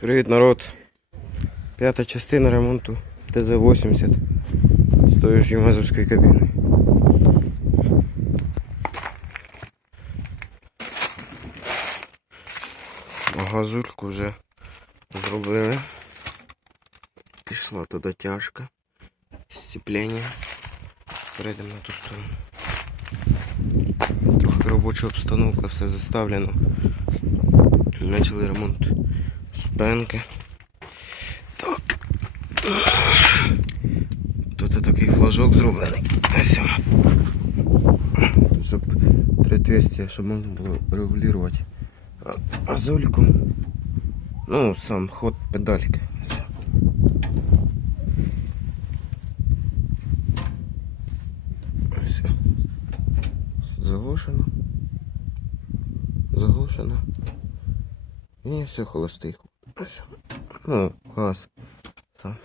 Привіт, народ. П'ята частина ремонту ТЗ-80 з тою ж Юмазовської кабіни. Газульку вже зробили. Пішла туди тяжка. Сцеплення. Перейдемо на ту сторону. Трохи робоча обстановка, все заставлено. Почали ремонт спинки. Так. Тут такий флажок зроблений. Ось. Щоб три отверстия, щоб можна було регулювати а- газульку. Ну, сам ход педальки. Ось. Заглушено. Заглушено. І все холостий. Ось. Ну, газ. Там.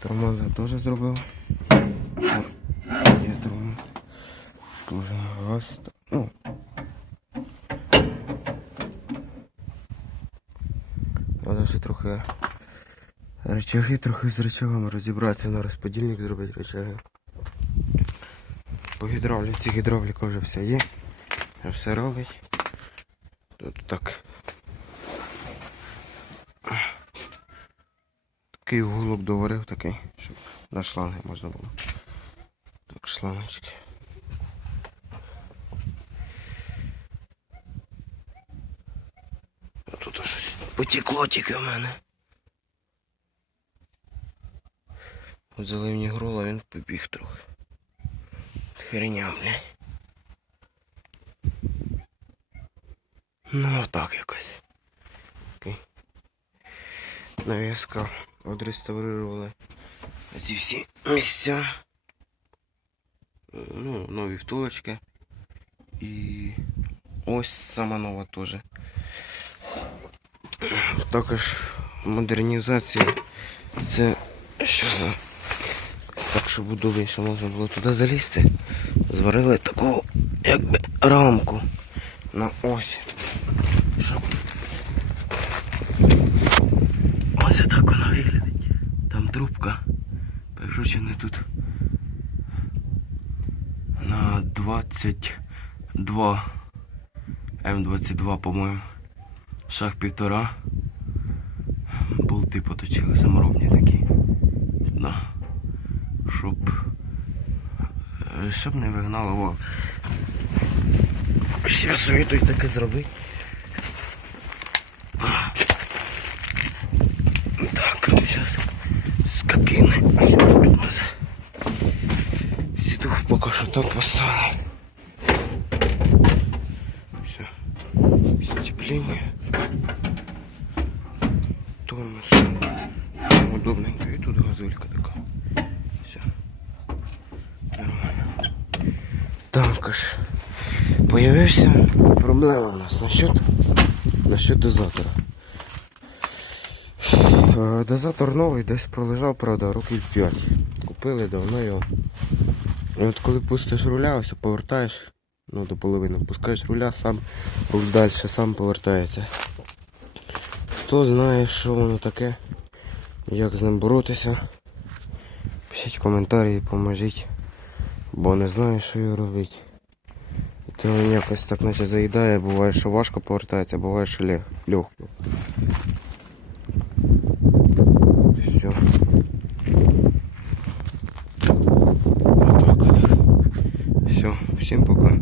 Тормоза теж зробив. Є тормоз. Тоже газ. Ну. Треба ще трохи речаги, трохи з речагами розібратися на розподільник зробити речаги. По гідравліці гідравліка вже все є. Все робить. Тут так. Такий вуглок доварив такий, щоб на шланги можна було. Так, шлангочки. А Тут щось потекло тільки в мене. От заливні грола він побіг трохи. Херня, блядь. Ну, так якось. Окей. Навіска відреставрували ці всі місця. Ну, нові втулочки. І ось сама нова теж. Також модернізація. Це що за так, щоб удобніше можна було туди залізти. Зварили таку якби рамку на ось. Щоб ось так вона виглядить. Там трубка прикручена тут на 22 М22, по-моєму. Шаг півтора. Болти поточили саморобні такі. Да. Щоб. е, Щоб не вигнало. О. Всі советують таке зробити. Так, зараз з кабіни. Сідух поки що так поставив. Все. Сцепление. Тормоз. Удобненько. І тут газулька така. Все. Нормально. Також. Появився проблема у нас насчет, насчет дозатора. Дозатор новий десь пролежав, правда, років 5. Купили давно його. І от коли пустиш руля, ось повертаєш, ну до половини, пускаєш руля, сам далі сам повертається. Хто знає, що воно таке, як з ним боротися, пишіть коментарі, поможіть, бо не знаю, що його робити. То він якось так наче заїдає, буває, що важко повертається, а буває, що лег, легко. Все. Отак от. Все, всім пока.